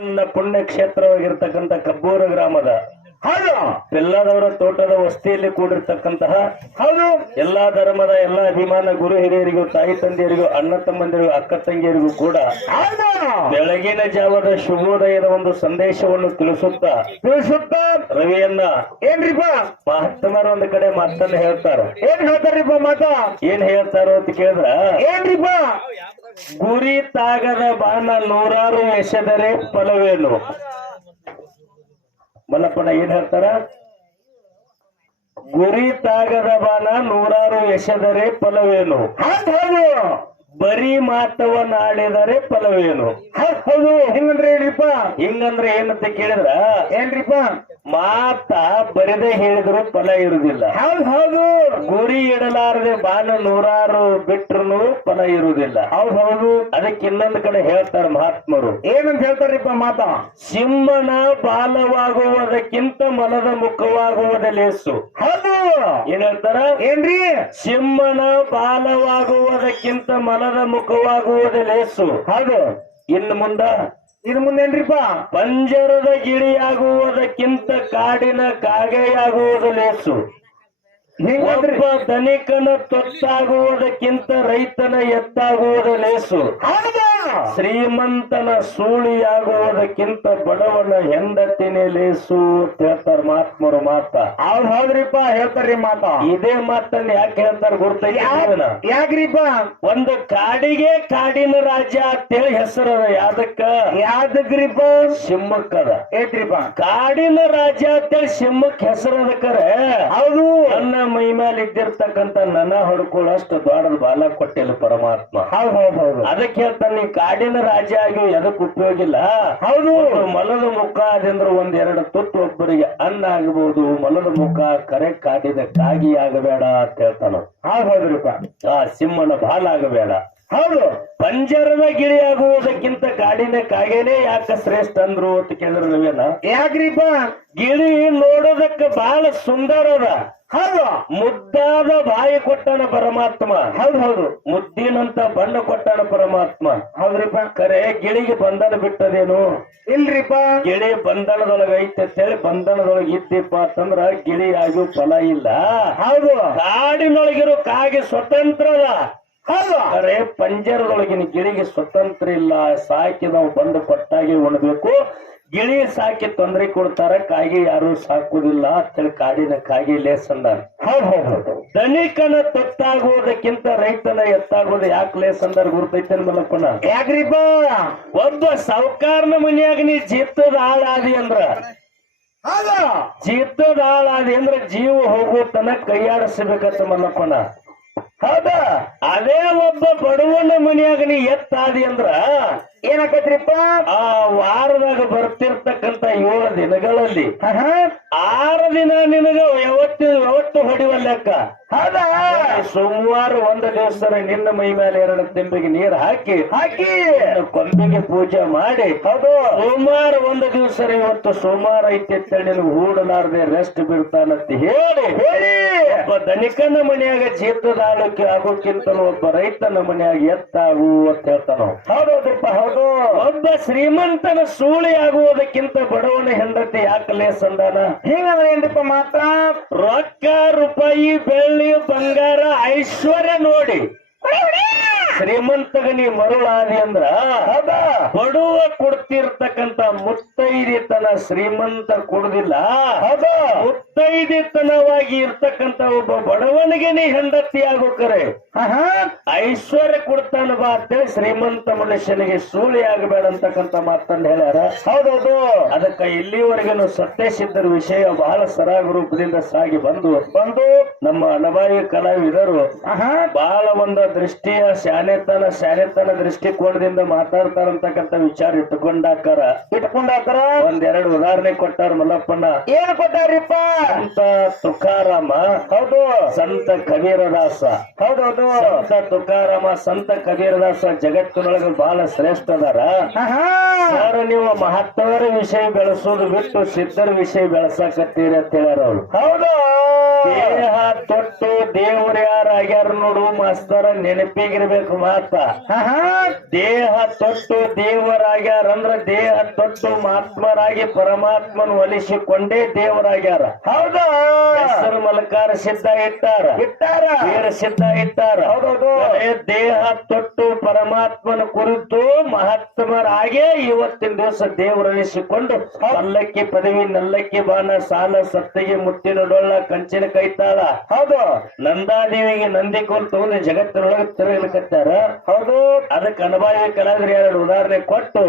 ನನ್ನ ಪುಣ್ಯ ಕ್ಷೇತ್ರವಾಗಿರ್ತಕ್ಕಂಥ ಕಬ್ಬೂರು ಗ್ರಾಮದ ಹೌದು. ಎಲ್ಲದವರ ತೋಟದ ವಸ್ತಿಯಲ್ಲಿ ಕೂಡಿರ್ತಕ್ಕಂತಹ ಹೌದು. ಎಲ್ಲಾ ಧರ್ಮದ ಎಲ್ಲಾ ಅಭಿಮಾನ ಗುರು ಹಿರಿಯರಿಗೂ ತಾಯಿ ತಂದೆಯರಿಗೂ ಅಣ್ಣ ತಮ್ಮಂದಿರಿಗೂ ಅಕ್ಕ ತಂಗಿಯರಿಗೂ ಕೂಡ ಬೆಳಗಿನ ಜಾವದ ಶುಭೋದಯದ ಒಂದು ಸಂದೇಶವನ್ನು ತಿಳಿಸುತ್ತ ತಿಳಿಸುತ್ತ. ರವಿಯನ್ನ ಏನ್ರಿಪ್ಪ? ಮಹಾತ್ಮರ ಒಂದು ಕಡೆ ಮಾತನ್ನ ಹೇಳ್ತಾರ. ಏನ್ ಹೇಳ್ತಾರಿಪ್ಪ ಮಾತ? ಏನ್ ಹೇಳ್ತಾರೋ ಅಂತ ಕೇಳಿದ್ರ? ಏನ್ರಿಪ್ಪ? ಗುರಿ ತಾಗದ ಬಾಣ ನೂರಾರು ಎಸೆದರೆ ಫಲವೇನು? ಮಲ್ಲಪ್ಪಣ್ಣ ಏನ್ ಹೇಳ್ತಾರ? ಗುರಿ ತಾಗದ ಬಾಣ ನೂರಾರು ಎಸೆದರೆ ಫಲವೇನು? ಹೌದು ಹೌದು ಬರೀ ಮಾತವನ್ನಾಡಿದರೆ ಫಲವೇನು? ಹೌದು ಹೌದು. ಹಿಂಗಂದ್ರೆ ಏನ್ರಿಪ್ಪ ಹಿಂಗಂದ್ರೆ ಏನಂತ ಕೇಳಿದ್ರ? ಏನ್ರಿಪ್ಪ? ಮಾತ ಬರೆದೇ ಹೇಳಿದ್ರು ಫಲ ಇರುವುದಿಲ್ಲ. ಹೌದು ಹೌದು. ಗುರಿ ಇಡಲಾರದೆ ಬಾಣ ನೂರಾರು ಬಿಟ್ರು ಫಲ ಇರುವುದಿಲ್ಲ. ಹೌದು ಹೌದು. ಅದಕ್ಕೆ ಇನ್ನೊಂದು ಕಡೆ ಹೇಳ್ತಾರೆ ಮಹಾತ್ಮರು. ಏನಂತ ಹೇಳ್ತಾರಿಪ್ಪ ಮಾತ? ಸಿಂಹನ ಬಾಲವಾಗುವುದಕ್ಕಿಂತ ಮಲದ ಮುಖವಾಗುವುದೇ ಲೇಸು. ಹೌದು. ಏನ್ ಹೇಳ್ತಾರ? ಏನ್ರಿ? ಸಿಂಹನ ಬಾಲವಾಗುವುದಕ್ಕಿಂತ ಮಲದ ಮುಖವಾಗುವುದೇ ಲೇಸು. ಹೌದು. ಇನ್ನು ಮುಂದ ಇನ್ನು ಮುಂದೇನ್ರಿಪ್ಪ? ಪಂಜರದ ಗಿಳಿಯಾಗುವುದಕ್ಕಿಂತ ಕಾಡಿನ ಕಾಗೆಯಾಗುವುದು ಲೇಸು. ಒಬ್ಬ ಧನಿಕನ ತೊತ್ತಾಗುವುದಕ್ಕಿಂತ ರೈತನ ಎತ್ತಾಗುವುದು ಲೇಸು. ಹೌದು. ಶ್ರೀಮಂತನ ಸೂಳಿಯಾಗುವುದಕ್ಕಿಂತ ಬಡವನ ಹೆಂಡತಿನೇ ಲೇಸು ಅಂತ ಹೇಳ್ತಾರ ಮಹಾತ್ಮರು ಮಾತ. ಅವ್ರು ಹೌದ್ರಿಪ್ಪ ಹೇಳ್ತಾರ್ರಿ ಮಾತ. ಇದೇ ಮಾತನ್ನ ಯಾಕೆ ಹೇಳ್ತಾರ ಗುರ್ತೈತಿ ಯಾಕ್ರಿಪ್ಪ? ಒಂದು ಕಾಡಿಗೆ ಕಾಡಿನ ರಾಜ್ಯ ಅಂತೇಳಿ ಹೆಸರು ಯಾದಕ್ಕ ಯಾವ್ದಕ್ರಿಪ್ಪ ಸಿಂಹಕ್ಕದ ಏತ್ರಿಪ್ಪ ಕಾಡಿನ ರಾಜ್ಯ ಅಂತೇಳಿ ಹೆಸರು ಹೆಸರದಕ್ಕರೆ ಹೌದು. ನನ್ನ ಮೈ ಮೇಲೆ ಇದ್ದಿರ್ತಕ್ಕಂತ ನನ ಹೊಡ್ಕೊಳ್ಳೋಷ್ಟು ದೊಡ್ಡದ ಬಾಲ ಕೊಟ್ಟಿಲ್ಲ ಪರಮಾತ್ಮ. ಹೌದು ಹೌದು ಹೌದು. ಅದಕ್ಕೆ ಹೇಳ್ತಾನೆ ಕಾಡಿನ ರಾಜ್ಯ ಆಗಿ ಎದಕ್ಕೆ ಉಪಯೋಗಿಲ್ಲ? ಹೌದು. ಮಲದ ಮುಖ ಅದಂದ್ರೆ ಒಂದೆರಡು ತುತ್ತು ಒಬ್ಬರಿಗೆ ಅನ್ನ ಆಗಬಹುದು ಮಲದ ಮುಖ ಕರೆ ಕಾಡಿದ ಕಾಗಿ ಆಗಬೇಡ ಅಂತ ಹೇಳ್ತಾನ ಹೌದು ಹೌದ್ರಿಪ್ಪ ಆ ಸಿಂಹನ ಬಾಲ ಆಗಬೇಡ. ಹೌದು ಪಂಜರದ ಗಿಳಿ ಆಗುವುದಕ್ಕಿಂತ ಕಾಡಿನ ಕಾಗೇನೆ ಯಾಕೆ ಶ್ರೇಷ್ಠ ಅಂದ್ರು ಅಂತ ಕೇಳಿದ್ರು ನೀವೇನ ಯಾಕ್ರಿಪ್ಪ? ಗಿಳಿ ನೋಡೋದಕ್ಕೆ ಬಹಳ ಸುಂದರ ಅದ. ಹೌದು. ಮುದ್ದಾದ ಬಾಯಿ ಕೊಟ್ಟಣ ಪರಮಾತ್ಮ. ಹೌದು ಹೌದು. ಮುದ್ದಿನಂತ ಬಣ್ಣ ಕೊಟ್ಟಣ ಪರಮಾತ್ಮ. ಹೌದ್ರಿಪ್ಪ. ಕರೆ ಗಿಳಿಗೆ ಬಂಧನ ಬಿಟ್ಟದೇನು? ಇಲ್ರಿಪ್ಪ. ಗಿಳಿ ಬಂಧನದೊಳಗ ಐತೆ ಅಂತೇಳಿ ಬಂಧನದೊಳಗ ಇದ್ದಿಪ್ಪ ಅಂತಂದ್ರ ಗಿಳಿ ಆಗಿ ಫಲ ಇಲ್ಲ. ಹೌದು. ಕಾಡಿನೊಳಗಿರೋ ಕಾಗೆ ಸ್ವತಂತ್ರದ ಕರೆ ಪಂಜರದೊಳಗಿನ ಗಿಳಿಗೆ ಸ್ವತಂತ್ರ ಇಲ್ಲ. ಸಾಕಿ ನಾವು ಬಂದು ಕೊಟ್ಟಾಗಿ ಉಣ್ಬೇಕು. ಗಿಳಿ ಸಾಕಿ ತೊಂದರೆ ಕೊಡ್ತಾರ. ಕಾಗೆ ಯಾರು ಸಾಕುದಿಲ್ಲ ಅಂತೇಳಿ ಕಾಡಿನ ಕಾಗೆ ಲೇಸ್ ಹೌದು ಧನಿಕನ ತೊತ್ತಾಗುವುದಕ್ಕಿಂತ ರೈತನ ಎತ್ತಾಗುವುದು ಯಾಕೆ ಲೇಸಂದಾರ ಗುರ್ತೈತೆ ಮಲ್ಲಪ್ಪನ ಯಾಕ್ರಿಪ್ಪ ಒಬ್ಬ ಸಾವುಕಾರನ ಮನೆಯಾಗ ನೀ ಜೀತದ ಆಳಾದಿ ಅಂದ್ರ. ಜೀತದ ಹಾಳಾದಿ ಅಂದ್ರ ಜೀವ ಹೋಗೋ ತನಕ ಕೈಯಾಡಿಸ್ಬೇಕಂತ ಮಲ್ಲಪ್ಪನ ಹೌದಾ? ಅದೇ ಒಬ್ಬ ಬಡವನ ಮನೆಯಾಗ ನೀ ಎತ್ತಾದಿ ಅಂದ್ರ ಏನಾಕತ್ರಿಪ್ಪ? ಆ ವಾರದಾಗ ಬರ್ತಿರ್ತಕ್ಕಂತ ಏಳು ದಿನಗಳಲ್ಲಿ. ಆರು ದಿನ ನಿನಗ ಯಾವತ್ತು ಯಾವತ್ತು ಹೊಡಿವ ಲೆಕ್ಕ? ಹೌದಾ? ಸೋಮವಾರ ಒಂದು ದಿವಸ ನಿನ್ನ ಮೈ ಮೇಲೆ ಎರಡು ತಿಂಬಿಗೆ ನೀರು ಹಾಕಿ ಹಾಕಿ. ಕೊಂಬೆಗೆ ಕೊಂಬಿಗೆ ಪೂಜೆ ಮಾಡಿ ಹೌದು. ಸೋಮವಾರ ಒಂದು ದಿವಸ ಇವತ್ತು ಸೋಮವಾರ ಐತಿ ಅಂತೇಳಿ ನಿನಗೆ ಹೂಡಲಾರದೆ ರೆಸ್ಟ್ ಬಿಡ್ತಾನಂತ ಹೇಳಿ. ಹೇಳಿ. ಒಬ್ಬ ಧನಿಕನ ಮನೆಯಾಗ ಜೀತದ ಆಳಕ್ಕೆ ಆಗೋಕ್ಕಿಂತಲೂ ಒಬ್ಬ ರೈತನ ಮನೆಯಾಗ ಎತ್ತಾಗು ಅಂತ ಹೇಳ್ತಾನ ಹೌದೌದ್ರಿಪ್ಪ ಹೌದು. ಒಬ್ಬ ಶ್ರೀಮಂತನ ಸೂಳಿ ಆಗುವುದಕ್ಕಿಂತ ಬಡವನ ಹೆಂಡತಿ ಯಾಕಲೇ ಸಂದಾನ ಹಿಂಗಂದ್ರೆ ಏನ್ರಿಪ್ಪ ಮಾತ್ರ? ರೊಕ್ಕ ರೂಪಾಯಿ ಬೆಳ್ಳಿ ಬಂಗಾರ ಐಶ್ವರ್ಯ ನೋಡಿ. ಶ್ರೀಮಂತಗ ನೀ ಮರುಳಾದಿ ಅಂದ್ರ ಹೌದಾ? ಬಡವ ಕೊಡ್ತಿರ್ತಕ್ಕಂತ ಮುತ್ತೈದಿತನ ಶ್ರೀಮಂತ ಕೊಡುದಿಲ್ಲ. ಅದ ಮುತ್ತೈದಿತನವಾಗಿ ಇರ್ತಕ್ಕಂತ ಒಬ್ಬ ಬಡವನಿಗೆ ನೀ ಹೆಂಡತಿ ಆಗೋಕರೆ. ಐಶ್ವರ್ಯ ಕೊಡ್ತಾನ ಬಾ ಅಂತೇಳಿ ಶ್ರೀಮಂತ ಮನುಷ್ಯನಿಗೆ ಸೂಳಿ ಆಗಬೇಡ ಅಂತಕ್ಕಂತ ಮಾತನ್ನ ಹೇಳ್ಯಾರ. ಹೌದೌದು. ಅದಕ್ಕ ಇಲ್ಲಿವರೆಗೂ ಸತ್ಯಸಿದ್ಧರ ವಿಷಯ ಬಹಳ ಸರಾಗ ರೂಪದಿಂದ ಸಾಗಿ ಬಂದು. ಬಂದು. ನಮ್ಮ ಅನಭಾವಿ ಕಲಾವಿದರು ಬಹಳ ಒಂದು ದೃಷ್ಟಿಯ ಶಾನೆತನ ಶಾನೆತನ ದೃಷ್ಟಿಕೋನದಿಂದ ಮಾತಾಡ್ತಾರಂತಕ್ಕಂಥ ವಿಚಾರ ಇಟ್ಕೊಂಡಾಕಾರ ಇಟ್ಕೊಂಡಾಕಾರ ಒಂದೆರಡು ಉದಾಹರಣೆ ಕೊಟ್ಟಾರ ಮಲ್ಲಪ್ಪಣ್ಣ. ಏನ್ ಕೊಟ್ಟಾರಿಪ್ಪ? ಸಂತ ತುಕಾರಾಮ ಹೌದು. ಸಂತ ಕಬೀರದಾಸ. ಹೌದೌದು. ಸಂತ ತುಕಾರಾಮ ಸಂತ ಕಬೀರದಾಸ ಜಗತ್ತಿನೊಳಗ ಬಹಳ ಶ್ರೇಷ್ಠ ಅದಾರ ಯಾರು ನೀವು ಮಹತ್ತವರ ವಿಷಯ ಬೆಳೆಸೋದು ಬಿಟ್ಟು ಸಿದ್ಧರ ವಿಷಯ ಬೆಳೆಸಾಕತ್ತೀರಿ ಅಂತ ಹೇಳ್ಯಾರ ಅವ್ರು. ಹೌದು. ದೇಹ ತೊಟ್ಟು ದೇವ್ರ ಯಾರಾಗ್ಯಾರ ನೋಡು ಮಾಸ್ತರ ನೆನಪಿಗಿರ್ಬೇಕು ಮಾತ ದೇಹ ತೊಟ್ಟು ದೇವರಾಗ್ಯಾರ ಅಂದ್ರ ದೇಹ ತೊಟ್ಟು ಮಹಾತ್ಮರಾಗಿ ಪರಮಾತ್ಮನ ಒಲಿಸಿಕೊಂಡೇ ದೇವರಾಗ್ಯಾರ ಹೌದು. ಹೆಸರು ಮಲಕಾರ ಸಿದ್ಧ ಇಟ್ಟಾರ. ಇಟ್ಟಾರ. ವೀರ ಸಿದ್ಧ ಇಟ್ಟಾರ. ಹೌದೌದು. ದೇಹ ತೊಟ್ಟು ಪರಮಾತ್ಮನ ಕುರಿತು ಮಹಾತ್ಮರಾಗೆ ಇವತ್ತಿನ ದಿವಸ ದೇವರನಿಸಿಕೊಂಡು ಅಲ್ಲಕ್ಕೆ ಪದವಿ ನಲ್ಲಕ್ಕಿ ಬಾಣ ಸಾಲ ಸತ್ತಿಗೆ ಮುತ್ತಿನ ಡೊಳ್ಳ ಕಂಚಿನ ಕೈತಾಳ. ಹೌದು. ನಂದಾದೇವಿಗೆ ನಂದಿ ತಗೊಂಡು ಜಗತ್ತಿನೊಳಗೆ ಹೌದು ಅದಕ್ಕೆ ಅನುಭವಿ ಕಲಾವಿದ್ರೆ ಎರಡು ಉದಾಹರಣೆ ಕೊಟ್ಟು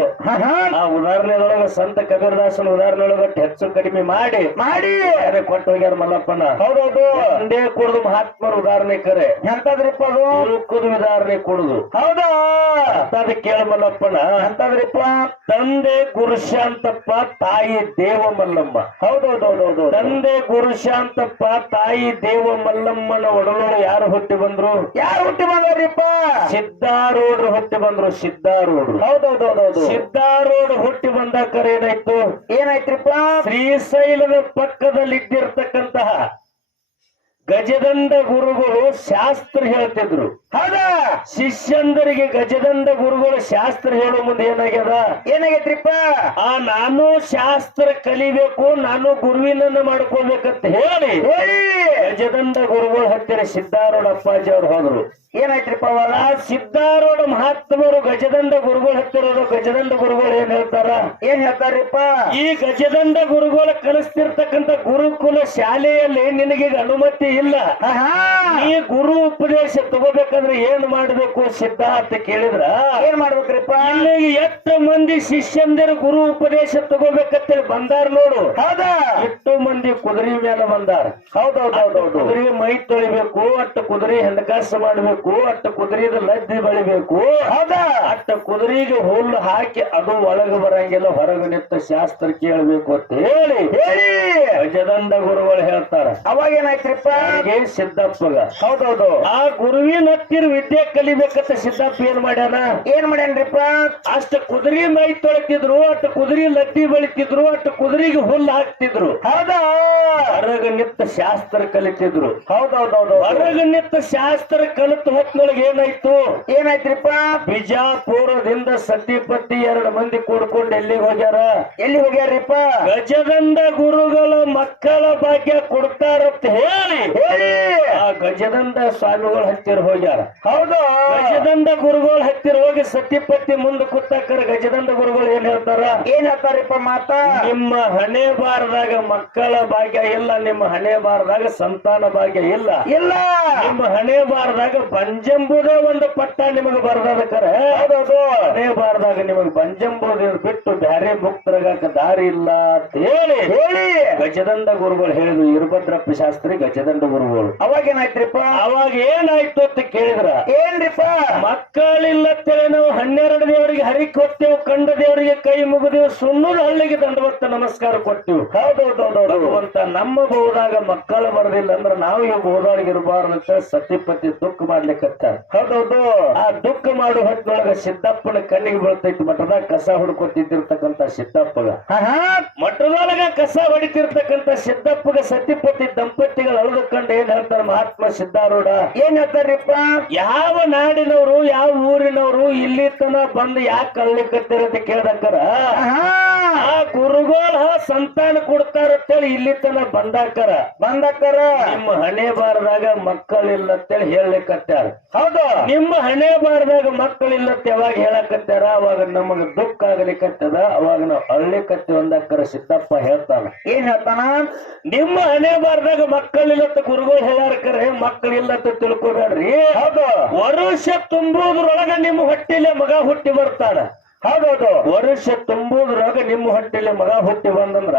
ಆ ಉದಾಹರಣೆದೊಳಗ ಸಂತ ಕಬೀರದಾಸನ ಉದಾಹರಣೆಯೊಳಗ ಹೆಚ್ಚು ಕಡಿಮೆ ಮಾಡಿ ಮಾಡಿ. ಅದೇ ಕೊಟ್ಟು ಹೋಗ್ಯಾರ ಮಲ್ಲಪ್ಪನ. ಹೌದೌದು. ಒಂದೇ ಕುಡಿದು ಮಹಾತ್ಮರ ಉದಾಹರಣೆ ಕರೆ. ಎಂತದ್ರಿಪ್ಪ ಅದು? ತುರುಕುದು ಉದಾಹರಣೆ ಕುಡುದು. ಹೌದಾ? ಅದ ಕೇಳ ಮಲ್ಲಪ್ಪನ. ಎಂತಾದ್ರಿಪ್ಪ ತಂದೆ ಗುರುಶಾಂತಪ್ಪ ತಾಯಿ ದೇವ ಮಲ್ಲಮ್ಮ. ಹೌದೌದೌದೌದು. ತಂದೆ ಗುರುಶಾಂತಪ್ಪ ತಾಯಿ ದೇವ ಮಲ್ಲಮ್ಮನ ಒಡಲೊಳ ಯಾರು ಹುಟ್ಟಿ ಬಂದ್ರು? ಯಾರು ಹುಟ್ಟಿ ಬಂದಾರ್ರಿಪ್ಪ ಸಿದ್ಧಾರೂಢರು ಹುಟ್ಟಿ ಬಂದ್ರು ಸಿದ್ಧಾರೂಢರು. ಹೌದೌದೌದೌದು. ಸಿದ್ಧಾರೂಢ ಹುಟ್ಟಿ ಕರೆ ಏನಾಯ್ತು? ಏನಾಯ್ತ್ರಿಪ್ಪ? ಶ್ರೀಶೈಲದ ಪಕ್ಕದಲ್ಲಿದ್ದಿರ್ತಕ್ಕಂತಹ ಗಜದಂಡ ಗುರುಗಳು ಶಾಸ್ತ್ರ ಹೇಳ್ತಿದ್ರು. ಹೌದಾ? ಶಿಷ್ಯಂದರಿಗೆ ಗಜದಂಡ ಗುರುಗಳು ಶಾಸ್ತ್ರ ಹೇಳೋ ಮುಂದೆ ಏನಾಗ್ಯದ? ಏನಾಗೈತ್ರಿಪ್ಪ? ಆ ನಾನು ಶಾಸ್ತ್ರ ಕಲಿಬೇಕು ನಾನು ಗುರುವಿನನ್ನ ಮಾಡ್ಕೋಬೇಕಂತ ಹೇಳಿ. ಹೇಳಿ. ಗಜದಂಡ ಗುರುಗಳು ಹತ್ತಿರ ಸಿದ್ಧಾರೂಢ ಅಪ್ಪಾಜಿ ಅವ್ರು ಹೋದ್ರು. ಏನಾಯ್ತ್ರಿಪ್ಪ ಅವಾಗ? ಸಿದ್ದಾರೂಢ ಮಹಾತ್ಮರು ಗಜದಂಡ ಗುರುಗಳು ಹತ್ತಿರ ಗಜದಂಡ ಗುರುಗಳು ಏನ್ ಹೇಳ್ತಾರ? ಏನ್ ಹೇಳ್ತಾರಪ್ಪ ಈ ಗಜದಂಡ ಗುರುಗಳು ಕಲಿಸ್ತಿರ್ತಕ್ಕಂತ ಗುರುಕುಲ ಶಾಲೆಯಲ್ಲಿ ನಿನಗೀಗ ಅನುಮತಿ ಇಲ್ಲ. ಈ ಗುರು ಉಪದೇಶ ತಗೋಬೇಕಂದ್ರೆ ಏನ್ ಮಾಡ್ಬೇಕು ಸಿದ್ಧಾರ್ಥ ಅಂತ ಕೇಳಿದ್ರ? ಏನ್ ಮಾಡ್ಬೇಕ್ರಿಪ್ಪ? ಇಲ್ಲಿಗೆ ಎಷ್ಟು ಮಂದಿ ಶಿಷ್ಯಂದಿರು ಗುರು ಉಪದೇಶ ತಗೋಬೇಕಂತೇಳಿ ಬಂದಾರ ನೋಡು. ಹೌದಾ? ಎಷ್ಟು ಮಂದಿ ಕುದುರೆ ಮೇಲೆ ಬಂದಾರ. ಹೌದೌದೌದೌದು ಕುದುರೆ ಮೈ ತೊಳಿಬೇಕು ಅಟ್ಟ ಕುದುರೆ ಹೆಂಡಕಾಸ ಮಾಡಬೇಕು ಅಟ್ಟ ಕುದುರೆದ ಲದ್ದಿ ಬಳಿಬೇಕು. ಹೌದಾ? ಅಟ್ಟ ಕುದುರೆಗೆ ಹುಲ್ಲು ಹಾಕಿ ಅದು ಒಳಗೆ ಬರಂಗಿಲ್ಲ ಹೊರಗೆ ನಿಂತ ಶಾಸ್ತ್ರ ಕೇಳಬೇಕು ಅಂತ ಹೇಳಿ. ಹೇಳಿ. ಗಜದಂಡ ಗುರುಗಳು ಹೇಳ್ತಾರ. ಅವಾಗ ಏನಾಯ್ತ್ರಿಪ್ಪ? ಸಿದ್ದಪ್ಪಗ. ಹೌದೌದು. ಆ ಗುರುವಿನ ಹತ್ತಿರ ವಿದ್ಯೆ ಕಲಿಬೇಕಂತ ಸಿದ್ದಪ್ಪ ಏನ್ ಮಾಡ್ಯಾನ? ಏನ್ ಮಾಡ್ಯಾನ್ರಿಪ್ಪ? ಅಷ್ಟ ಕುದುರೆ ಮೈ ತೊಳಿತಿದ್ರು ಅಟ್ಟ ಕುದುರೆ ಲದ್ದಿ ಬಳಿತಿದ್ರು ಅಟ್ಟ ಕುದುರೆಗೆ ಹುಲ್ಲು ಹಾಕ್ತಿದ್ರು. ಹೌದಾ? ಹೊರಗೆ ನಿಂತ ಶಾಸ್ತ್ರ ಕಲಿತಿದ್ರು ಹೌದೌದೌದು ಹೊರಗ ಶಾಸ್ತ್ರ ಕಲಿತ ಹೊತ್ನೊಳಗೆ ಏನಾಯ್ತು? ಏನಾಯ್ತ್ರಿಪ್ಪ? ಬಿಜಾಪುರದಿಂದ ಸತಿಪತಿ ಎರಡು ಮಂದಿ ಕೂಡ್ಕೊಂಡು ಎಲ್ಲಿಗೆ ಹೋಗ್ಯಾರ? ಎಲ್ಲಿ ಹೋಗ್ಯಾರಿಪ್ಪ ಗಜದಂದ ಗುರುಗಳ ಮಕ್ಕಳ ಭಾಗ್ಯ ಕೊಡ್ತಾರಂತ ಹೇಳಿ. ಹೇಳಿ. ಆ ಗಜದಂಡ ಸ್ವಾಮಿಗಳ ಹತ್ತಿರ ಹೋಗ್ಯಾರ. ಹೌದು. ಗಜದಂಡ ಗುರುಗಳು ಹತ್ತಿರ ಹೋಗಿ ಸತಿಪತಿ ಮುಂದೆ ಕೂತಾಕರ ಗಜದಂದ ಗುರುಗಳು ಏನ್ ಹೇಳ್ತಾರ? ಏನ್ ಹೇಳ್ತಾರಿಪ್ಪ ಮಾತಾ? ನಿಮ್ಮ ಹಣೆ ಬಾರದಾಗ ಮಕ್ಕಳ ಭಾಗ್ಯ ಇಲ್ಲ ನಿಮ್ಮ ಹಣೆ ಬಾರದಾಗ ಸಂತಾನ ಭಾಗ್ಯ ಇಲ್ಲ. ಇಲ್ಲ. ನಿಮ್ಮ ಹಣೆ ಬಾರದಾಗ ಬಂಜಂಬುದೇ ಒಂದು ಪಟ್ಟ ನಿಮಗೆ ಬರ್ದಾದಕ್ಕರ ಹೌದೌದು. ಹಣೆ ಬಾರದಾಗ ನಿಮಗೆ ಬಂಜಂಬುದ ಬಿಟ್ಟು ಬ್ಯಾರೆ ಮುಕ್ತರಾಗಕ ದಾರಿ ಇಲ್ಲ ಅಂತ ಹೇಳಿ. ಹೇಳಿ. ಗಜದಂಡ ಗುರುಗಳು ಹೇಳಿದ್ರು ಇರುಭದ್ರಪ್ಪ ಶಾಸ್ತ್ರಿ ಗಜದಂಡ ಗುರುಗಳು. ಅವಾಗ ಏನಾಯ್ತ್ರಿಪ್ಪ? ಅವಾಗ ಏನಾಯ್ತು ಅಂತ ಕೇಳಿದ್ರ? ಏನ್ರಿಪ್ಪ ಮಕ್ಕಳಿಲ್ಲತ್ತೇಳಿ ನಾವು ಹನ್ನೆರಡು ದೇವರಿಗೆ ಹರಿ ಕೊಟ್ಟೆವು ಕಂಡ ದೇವರಿಗೆ ಕೈ ಮುಗಿದೆವು ಸುಣ್ಣದ ಹಳ್ಳಿಗೆ ದಂಡವತ್ತ ನಮಸ್ಕಾರ ಕೊಟ್ಟೆವು. ಹೌದೌದು ಅಂತ ನಮ್ಮ ಬಹುದಾಗ ಮಕ್ಕಳು ಬರದಿಲ್ಲ. ಅಂದ್ರೆ ನಾವು ಇರಬಾರ್ದು ಅಂತ ಸತಿಪತಿ ದುಃಖ ಮಾಡ್ಲಿಕ್ಕತ್ತಾರ. ಹೌದೌದು. ಆ ದುಃಖ ಮಾಡೋ ಹೊತ್ತಿನೊಳಗ ಸಿದ್ದಪ್ಪನ ಕಣ್ಣಿಗೆ ಬೀಳ್ತೈತಿ ಮಠದಾಗ ಕಸ ಹುಡ್ಕೊತಿದ್ದಿರ್ತಕ್ಕಂತ ಸಿದ್ದಪ್ಪಗ. ಮಠದೊಳಗ ಕಸ ಹೊಡಿತಿರ್ತಕ್ಕಂತ ಸಿದ್ದಪ್ಪಗ ಸತಿಪತಿ ದಂಪತಿಗಳು ಅಳದು ಕಂಡು ಏನ್ ಹೇಳ್ತಾರ ಮಹಾತ್ಮ ಸಿದ್ಧಾರೂಢ? ಏನ್ ಹೇಳ್ತಾರಿಪ್ಪ ಯಾವ ನಾಡಿನವರು ಯಾವ ಊರಿನವರು ಇಲ್ಲಿ ತನ ಬಂದು ಯಾಕೆ ಕಳ್ಲಿಕತ್ತೀರ ಅಂತ ಕೇಳ್ದಕ್ಕರ ಹಾ ಆ ಗುರುಗಳ ಸಂತಾನ ಕೊಡ್ತಾರಂತೇಳಿ ಇಲ್ಲಿ ತನ ಬಂದಾಕರ. ಬಂದಕ್ಕರ ನಿಮ್ಮ ಹಣೆ ಬಾರದಾಗ ಮಕ್ಕಳಿಲ್ಲ ಅಂತೇಳಿ ಹೇಳಲಿಕ್ಕತ್ತಾರ ಹೌದು. ನಿಮ್ಮ ಹಣೆ ಬಾರದಾಗ ಮಕ್ಕಳಿಲ್ಲ ಅಂತ ಯಾವಾಗ ಹೇಳಕತ್ತಾರ? ಅವಾಗ ನಮಗ ದುಃಖ ಆಗ್ಲಿಕ್ಕತ್ತದ ಅವಾಗ ನಾವು ಅಳ್ಲಿಕತ್ತಿ ಒಂದಕ್ಕರ ಸಿದ್ದಪ್ಪ ಹೇಳ್ತಾನ. ಏನ್ ಹೇಳ್ತಾನ? ನಿಮ್ಮ ಹಣೆ ಬಾರದಾಗ ಮಕ್ಕಳಿಲ್ಲ ಅಂತ ಗುರುಗಳು ಹೇಳಾರ್ಕರೆ ಮಕ್ಕಳಿಲ್ಲ ಅಂತ ತಿಳ್ಕೊಬೇಡ್ರಿ ಹೌದು. ವರುಷ ತುಂಬುವುದ್ರೊಳಗ ನಿಮ್ಮ ಹೊಟ್ಟಿಲೆ ಮಗ ಹುಟ್ಟಿ ಬರ್ತಾನ. ಹೌದೌದು. ವರುಷ ತುಂಬುದ್ರಾಗ ನಿಮ್ಮ ಹೊಟ್ಟೆಲಿ ಮಗ ಹುಟ್ಟಿ ಬಂದಂದ್ರ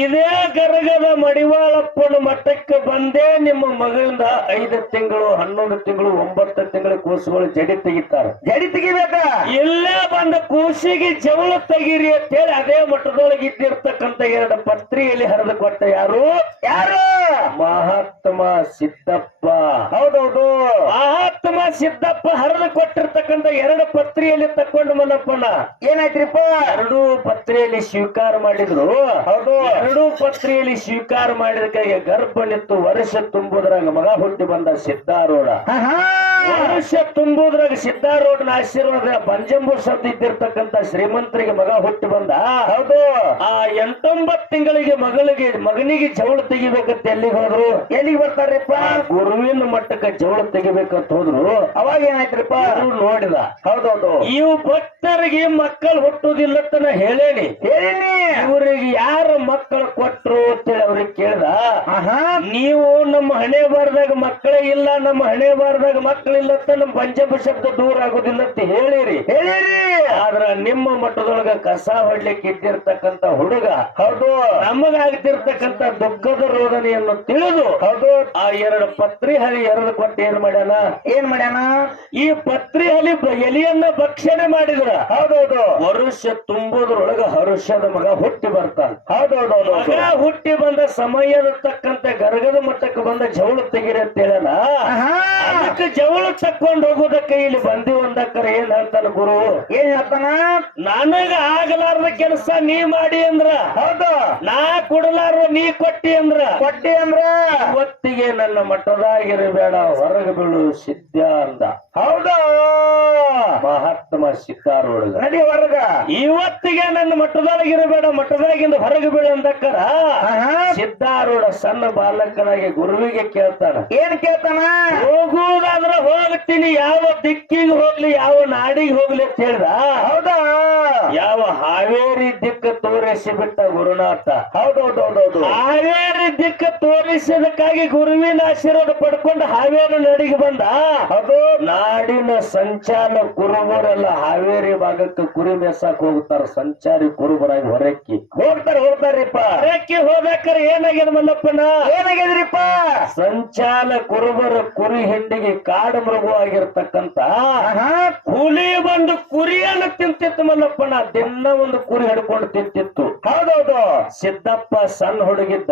ಇದೇ ಗರಗದ ಮಡಿವಾಳಪ್ಪನ ಮಟ್ಟಕ್ಕೆ ಬಂದೇ ನಿಮ್ಮ ಮಗಳಿಂದ ಐದು ತಿಂಗಳು ಹನ್ನೊಂದು ತಿಂಗಳು ಒಂಬತ್ತು ತಿಂಗಳು ಕೂಸುಗಳು ಜಡಿ ತೆಗಿತಾರೆ. ಜಡಿ ತೆಗಿಬೇಕ? ಇಲ್ಲೇ ಬಂದ ಕೂಸಿಗೆ ಜವಳ ತೆಗೀರಿ ಅಂತೇಳಿ ಅದೇ ಮಠದೊಳಗೆ ಇದ್ದಿರ್ತಕ್ಕಂತ ಎರಡು ಪತ್ರಿಯಲ್ಲಿ ಹರಿದು ಕೊಟ್ಟ ಯಾರು? ಯಾರು? ಮಹಾತ್ಮ ಸಿದ್ದಪ್ಪ. ಹೌದೌದು. ಮಹಾತ್ಮ ಸಿದ್ದಪ್ಪ ಹರಿದು ಕೊಟ್ಟಿರ್ತಕ್ಕಂಥ ಎರಡು ಪತ್ರಿಯಲ್ಲಿ ತಕೊಂಡು ಮಲ್ಲಪ್ಪನ ಏನಾಯ್ತ್ರಿಪ್ಪ? ಎರಡು ಪತ್ರಿಯಲ್ಲಿ ಸ್ವೀಕಾರ ಮಾಡಿದ್ರು. ಹೌದು. ಎರಡು ಪತ್ರೆಯಲ್ಲಿ ಸ್ವೀಕಾರ ಮಾಡಿದ ಕೈಗೆ ಗರ್ಭ ನಿತ್ತು ವರ್ಷ ತುಂಬುದ್ರಾಗ ಮಗ ಹುಟ್ಟಿ ಬಂದ ಸಿದ್ಧಾರೂಢ. ವರ್ಷ ತುಂಬುದ್ರಾಗ ಸಿದ್ಧಾರೂಢನ ಆಶೀರ್ವಾದ ಪಂಜಂಬು ಶಬ್ದ ಇದ್ದಿರ್ತಕ್ಕಂತ ಶ್ರೀಮಂತರಿಗೆ ಮಗ ಹುಟ್ಟಿ ಬಂದ. ಹೌದು. ಆ ಎಂಟೊಂಬತ್ ತಿಂಗಳಿಗೆ ಮಗಳಿಗೆ ಮಗನಿಗೆ ಜವಳ ತೆಗಿಬೇಕಂತ ಎಲ್ಲಿಗೆ ಹೋದ್ರು? ಎಲ್ಲಿಗೆ ಬರ್ತಾರ್ರಿಪ್ಪ? ಗುರುವಿನ ಮಟ್ಟಕ್ಕೆ ಜವಳ ತೆಗಿಬೇಕಂತ ಹೋದ್ರು. ಅವಾಗ ಏನಾಯ್ತ್ರಿಪ್ಪ? ನೋಡಿದ. ಹೌದೌದು. ಇವು ಭಕ್ತರಿಗೆ ಮಕ್ಕಳು ಹುಟ್ಟುವುದಿಲ್ಲ ತನ ಹೇಳೇನಿ. ಹೇಳಿ ಇವರಿಗೆ ಯಾರ ಮಕ್ಕಳು ಕೊಟ್ರು ಅಂತೇಳಿ ಅವ್ರಿಗೆ ಕೇಳ್ದ. ನೀವು ನಮ್ಮ ಹಣೆ ಬಾರದಾಗ ಮಕ್ಕಳೇ ಇಲ್ಲ ನಮ್ಮ ಹಣೆ ಬಾರದಾಗ ಮಕ್ಕಳಿಲ್ಲ ಅಂತ ನಮ್ಮ ಪಂಚಮ ಶಬ್ದ ದೂರ ಆಗುದಿಲ್ಲ ಅಂತ ಹೇಳಿರಿ. ಹೇಳಿರಿ. ಆದ್ರ ನಿಮ್ಮ ಮಟ್ಟದೊಳಗ ಕಸ ಹೊಡ್ಲಿಕ್ಕೆ ಇದ್ದಿರ್ತಕ್ಕಂತ ಹುಡುಗ ಹೌದು. ನಮಗಾಗ್ತಿರ್ತಕ್ಕಂತ ದುಃಖದ ರೋದನೆಯನ್ನು ತಿಳಿದು ಹೌದು. ಆ ಎರಡು ಪತ್ರಿ ಹಲಿ ಎರಡು ಕೊಟ್ಟು ಏನ್ ಮಾಡ್ಯಾನ? ಏನ್ ಮಾಡ್ಯಾನ? ಈ ಪತ್ರಿ ಹಲಿ ಎಲಿಯನ್ನ ಭಕ್ಷಣೆ ಮಾಡಿದ್ರ. ಹೌದೌದು. ವರುಷ ತುಂಬುದ್ರೊಳಗ ಹರುಷದ ಮಗ ಹುಟ್ಟಿ ಬರ್ತಾನೆ. ಹೌದೌದೌದು. ಮಗ ಹುಟ್ಟಿ ಬಂದ ಸಮಯದ ತಕ್ಕಂತೆ ಗರಗದ ಮಟ್ಟಕ್ಕೆ ಬಂದ ಜವಳು ತೆಗಿರಿ ಅಂತ ಆಹಾ. ಅದಕ್ಕೆ ಜವಳು ತಕ್ಕೊಂಡು ಹೋಗೋದಕ್ಕೆ ಇಲ್ಲಿ ಬಂದಿ ಒಂದಕ್ಕರ ಏನ್ ಹೇಳ್ತಾನ ಗುರು? ಏನ್ ಹೇಳ್ತಾನ? ನನಗ ಆಗಲಾರದ ಕೆಲಸ ನೀ ಮಾಡಿ ಅಂದ್ರ. ಹೌದು. ನಾ ಕೊಡಲಾರ ನೀ ಕೊಟ್ಟಿ ಅಂದ್ರ. ಕೊಟ್ಟಿ ಅಂದ್ರ? ಇವತ್ತಿಗೆ ನನ್ನ ಮಟ್ಟದಾಗಿರಬೇಡ ಹೊರಗೆ ಬೀಳು ಸಿದ್ಧ ಅಂದ. ಹೌದು. ಮಹಾತ್ಮ ಸಿದ್ಧಾರೂಢ ನಡಿ ಹೊರಗ ಇವತ್ತಿಗೆ ನನ್ನ ಮಠದೊಳಗಿರಬೇಡ ಮಠದೊಳಗಿಂದ ಹೊರಗೆ ಬೀಳು ಅಂದಕ್ಕರ ಆಹಾ. ಸಿದ್ಧಾರೂಢ ಸಣ್ಣ ಬಾಲಕನಾಗಿ ಗುರುವಿಗೆ ಕೇಳ್ತಾನ. ಏನ್ ಕೇಳ್ತಾನ? ಹೋಗುವುದಾದ್ರ ಹೋಗ್ತೀನಿ ಯಾವ ದಿಕ್ಕಿಗೆ ಹೋಗ್ಲಿ ಯಾವ ನಾಡಿಗೆ ಹೋಗ್ಲಿ ಅಂತ ಹೇಳ್ದ. ಹೌದಾ? ಯಾವ ಹಾವೇರಿ ದಿಕ್ಕ ತೋರಿಸಿ ಬಿಟ್ಟ ಗುರುನಾಥ. ಹೌದೌದೌದೌದು. ಹಾವೇರಿ ದಿಕ್ಕ ತೋರಿಸಿದಕ್ಕಾಗಿ ಗುರುವಿನ ಆಶೀರ್ವಾದ ಪಡ್ಕೊಂಡು ಹಾವೇರಿ ನಡಿಗೆ ಬಂದ. ಹೌದು. ನಾಡಿನ ಸಂಚಾರ ಕುರುಬರೆಲ್ಲ ಹಾವೇರಿ ಭಾಗಕ್ಕೆ ಕುರಿ ಮೇಸಾಕ್ ಹೋಗ್ತಾರ. ಸಂಚಾರಿ ಕುರುಬರಾಗಿ ಹೊರಕ್ಕಿ ಹೋಗ್ತಾರ ಹೋಗ್ತಾರ್ರಿಪ್ಪ ಹೊರಕ್ಕಿ ಹೋದಾಕರ ಏನಾಗ್ಯದ ಮಲ್ಲಪ್ಪನ ಏನಾಗ್ಯದ್ರಿಪ್ಪ? ಸಂಚಾಲ ಕುರುಬರ ಕುರಿ ಹಿಂಡಿಗೆ ಕಾಡು ಮೃಗವಾಗಿರ್ತಕ್ಕಂತ ಹುಲಿ ಬಂದು ತಿಂತಿತ್ತು ಮಲ್ಲಪ್ಪನ ದಿನ ಒಂದು ಕುರಿ ಹಿಡ್ಕೊಂಡು ತಿಂತಿತ್ತು. ಹೌದೌದು. ಸಿದ್ದಪ್ಪ ಸಣ್ಣ ಹುಡುಗಿದ್ದ.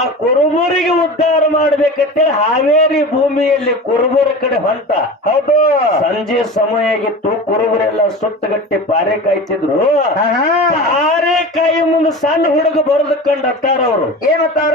ಆ ಕುರುಬೂರಿಗೆ ಉದ್ಧಾರ ಮಾಡ್ಬೇಕಂತೇಳಿ ಹಾವೇರಿ ಭೂಮಿಯಲ್ಲಿ ಕುರುಬರ ಕಡೆ ಹೊಂಟ. ಹೌದು. ಸಂಜೆ ಸಮಯ ಆಗಿತ್ತು ಕುರುಬರೆಲ್ಲ ಸುತ್ತಗಟ್ಟಿ ಪಾರೆ ಕಾಯ್ತಿದ್ರು. ಪಾರೆ ಕಾಯಿ ಮುಂದೆ ಸಣ್ಣ ಹುಡುಗ ಬರೋದ ಕಂಡು ಅವರು. ಏನತ್ತಾರ